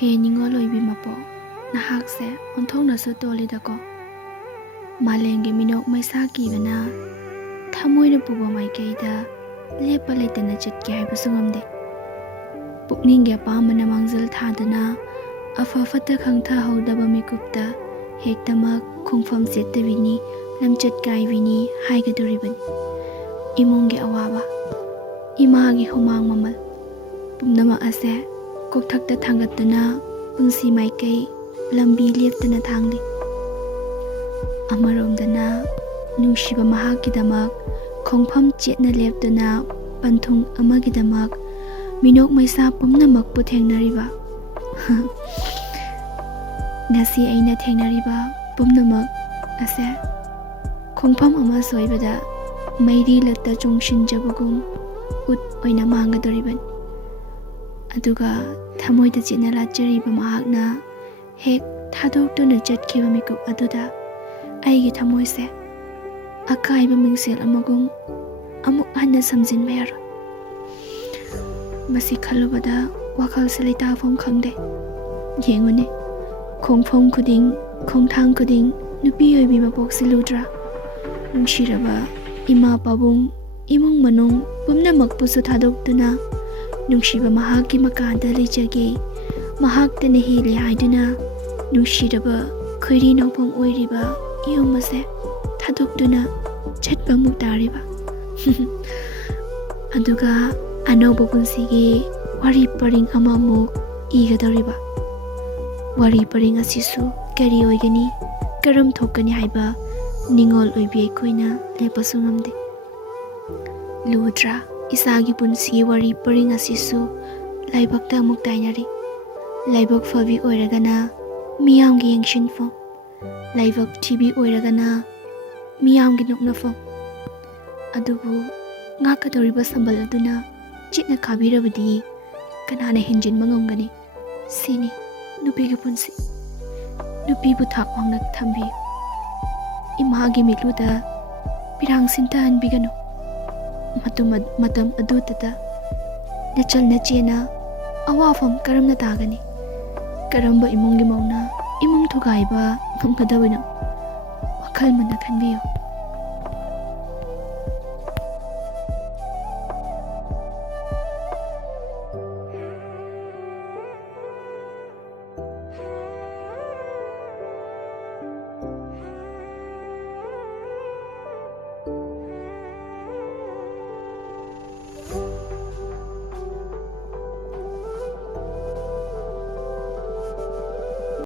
He Ningol oibi mapok nahakse onthoknasu tollida ko malengi minok maisa kibana thamoina puba maikeida lepa leitana chatke haibasu ngamde pukningi apamana mangjal thaduna afafata khangtha haudaba mikupta hektamak khungfam settabini lamchat kaibini haigadoribani imungi awaba imagi humang mamal pumnama ase kokthakta thangatuna pungsi maikai lambi leptana thangli amaromdana nungshiba mahakidamak khongpham chetna leptuna panthung amagidamak minok maisa pumnamak pu thengnariba ngasi aina thengnariba pumnamak ase khongpham ama soibada mairi latta chungshin jabugum ut oina mangadoriban aduga thamoida chena lachariba mahakna hek thadoktuna chatkhiba mikup aduda aigi thamoise akaiba mingsel amagum amuk hanna samjin mayar masi khalubada wakhal selita phom khangde yengune khongphom khuding khongthang khuding nupi oibi mapok siludra nungshiraba ima pabung imung manung pumnamak pusu thadoktuna nungshiba mahakki makada lejage mahaktana heli haiduna nungshiraba khoiri nopong oiriba iyomase thadoktuna chatpa muktariba aduga anobo punsigi wari paring amamuk igadoriba wari paring asisu kari oigani karam thokani haiba ningol oibi aikoina lepasu ngamde ludra isagi punsi wari paring asisu laibakta amuk tainari laibak fabi oiragana miyamgi yengshinfo laibak tibi oiragana miyamgi noknafo adubu ngakadoriba sambal aduna chitna khabirabadi kanana hinjin mangongani sini nupigi punsi nupi bu thak wangna thambi imagi mitluda pirang sinta anbigano matam adutata nachal nachena awafam karamna tagani karamba imungi mauna imung thugaiba ngamgadawina wakhal manna khanbiyo